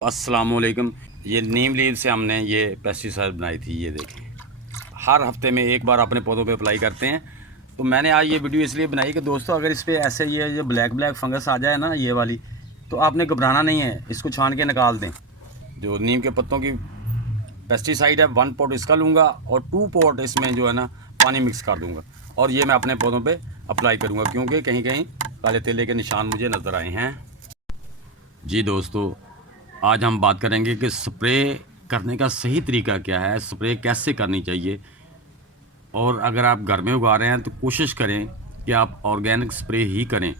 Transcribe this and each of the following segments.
अस्सलामुअलैकुम। ये नीम लीव से हमने ये पेस्टिसाइड बनाई थी। ये देखें, हर हफ्ते में एक बार अपने पौधों पे अप्लाई करते हैं। तो मैंने आज ये वीडियो इसलिए बनाई कि दोस्तों, अगर इस पर ऐसे ये जो ब्लैक ब्लैक फंगस आ जाए ना, ये वाली, तो आपने घबराना नहीं है। इसको छान के निकाल दें। जो नीम के पत्तों की पेस्टिसाइड है, 1 पॉट इसका लूँगा और 2 पॉट इसमें जो है ना पानी मिक्स कर दूँगा और ये मैं अपने पौधों पर अप्लाई करूँगा, क्योंकि कहीं कहीं काले तेले के निशान मुझे नज़र आए हैं। जी दोस्तों, आज हम बात करेंगे कि स्प्रे करने का सही तरीका क्या है, स्प्रे कैसे करनी चाहिए। और अगर आप घर में उगा रहे हैं तो कोशिश करें कि आप ऑर्गेनिक स्प्रे ही करें,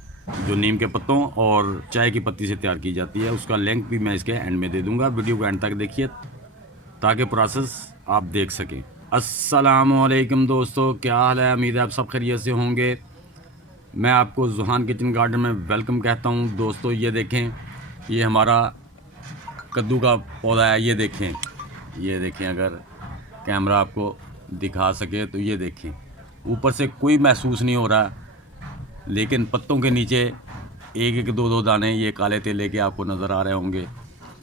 जो नीम के पत्तों और चाय की पत्ती से तैयार की जाती है। उसका लिंक भी मैं इसके एंड में दे दूंगा। वीडियो को एंड तक देखिए ताकि प्रोसेस आप देख सकें। अस्सलामुअलैकुम दोस्तों, क्या हाल है? उम्मीद है आप सब खैरियत से होंगे। मैं आपको जुहान किचन गार्डन में वेलकम कहता हूँ। दोस्तों ये देखें, ये हमारा कद्दू का पौधा है। ये देखें, अगर कैमरा आपको दिखा सके तो ये देखें, ऊपर से कोई महसूस नहीं हो रहा, लेकिन पत्तों के नीचे एक एक दो दो दाने ये काले तेले के आपको नज़र आ रहे होंगे।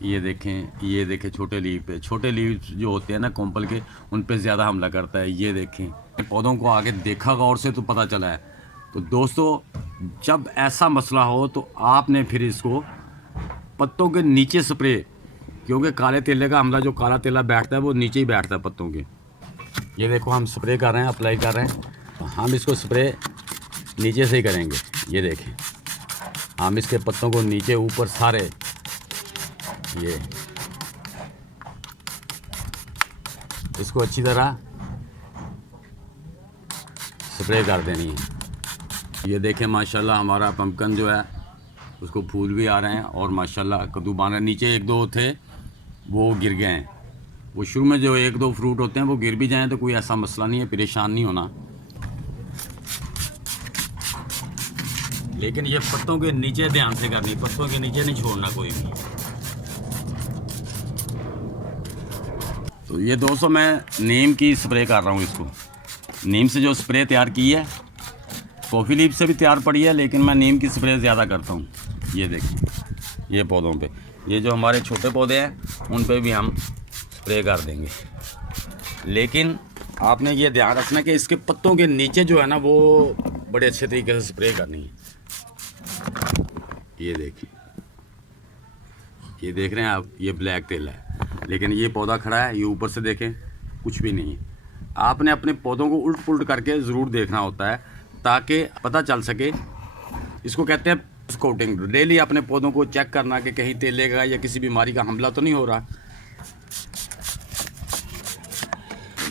ये देखें छोटे लीव जो होते हैं ना कोम्पल के, उन पे ज़्यादा हमला करता है। ये देखें, पौधों को आगे देखा गौर से तो पता चला है। तो दोस्तों, जब ऐसा मसला हो तो आपने फिर इसको पत्तों के नीचे स्प्रे, क्योंकि काले तेले का हमला, जो काला तेला बैठता है वो नीचे ही बैठता है पत्तों के। ये देखो, हम स्प्रे कर रहे हैं, अप्लाई कर रहे हैं, तो हम इसको स्प्रे नीचे से ही करेंगे। ये देखें, हम इसके पत्तों को नीचे ऊपर सारे ये इसको अच्छी तरह स्प्रे कर देनी है। ये देखें, माशाल्लाह हमारा पम्पकन जो है उसको फूल भी आ रहे हैं और माशाल्लाह कद्दू बाना, नीचे 1-2 थे वो गिर गए हैं। वो शुरू में जो 1-2 फ्रूट होते हैं वो गिर भी जाएं तो कोई ऐसा मसला नहीं है, परेशान नहीं होना। लेकिन ये पत्तों के नीचे ध्यान से करनी, पत्तों के नीचे नहीं छोड़ना कोई भी। तो ये दोस्तों, मैं नीम की स्प्रे कर रहा हूँ। इसको नीम से जो स्प्रे तैयार की है, कॉफ़ी लीफ से भी तैयार पड़ी है, लेकिन मैं नीम की स्प्रे ज़्यादा करता हूँ। ये देखिए, ये पौधों पे, ये जो हमारे छोटे पौधे हैं उन पे भी हम स्प्रे कर देंगे। लेकिन आपने ये ध्यान रखना कि इसके पत्तों के नीचे जो है ना वो बड़े अच्छे तरीके से स्प्रे करनी है। ये देखिए, ये देख रहे हैं आप, ये ब्लैक तेल है, लेकिन ये पौधा खड़ा है, ये ऊपर से देखें कुछ भी नहीं है। आपने अपने पौधों को उल्ट पुल्ट करके ज़रूर देखना होता है ताकि पता चल सके। इसको कहते हैं स्काउटिंग। डेली अपने पौधों को चेक करना कि कहीं तेले का या किसी बीमारी का हमला तो नहीं हो रहा।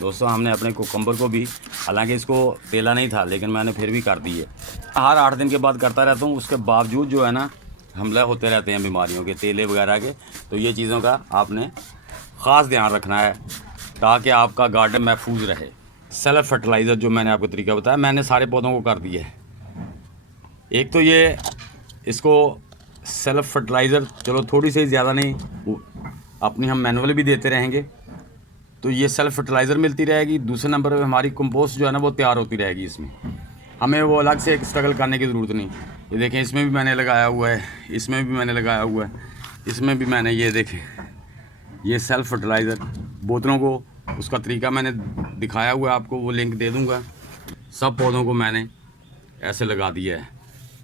दोस्तों, हमने अपने कोकम्बर को भी, हालांकि इसको तेला नहीं था, लेकिन मैंने फिर भी कर दी है। हर 8 दिन के बाद करता रहता हूँ। उसके बावजूद जो है ना हमला होते रहते हैं बीमारियों के, तेले वगैरह के। तो ये चीज़ों का आपने ख़ास ध्यान रखना है ताकि आपका गार्डन महफूज रहे। सेल्फ फर्टिलाइज़र जो मैंने आपको तरीका बताया, मैंने सारे पौधों को कर दिया है। एक तो ये इसको सेल्फ फर्टिलाइज़र, चलो थोड़ी सी ज़्यादा नहीं, अपनी हम मैनुअल भी देते रहेंगे तो ये सेल्फ फर्टिलाइज़र मिलती रहेगी। दूसरे नंबर पे हमारी कंपोस्ट जो है ना वो तैयार होती रहेगी। इसमें हमें वो अलग से एक स्ट्रगल करने की ज़रूरत नहीं। ये देखें, इसमें भी मैंने लगाया हुआ है, इसमें भी मैंने लगाया हुआ है, इसमें भी मैंने, ये देखें, ये सेल्फ फर्टिलाइज़र बोतलों को, उसका तरीका मैंने दिखाया हुआ है, आपको वो लिंक दे दूँगा। सब पौधों को मैंने ऐसे लगा दिया है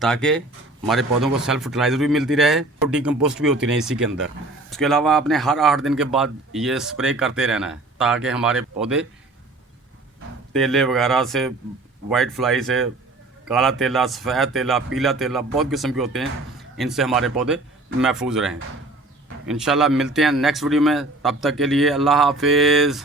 ताकि हमारे पौधों को सेल्फ फर्टिलाइज़र भी मिलती रहे और डीकम्पोस्ट भी होती रहे इसी के अंदर। उसके अलावा आपने हर 8 दिन के बाद ये स्प्रे करते रहना है ताकि हमारे पौधे तेले वगैरह से, वाइट फ्लाई से, काला तेला, सफ़ेद तेला, पीला तेला, बहुत किस्म के होते हैं, इनसे हमारे पौधे महफूज रहें। इंशाल्लाह मिलते हैं नेक्स्ट वीडियो में, तब तक के लिए अल्लाह हाफिज़।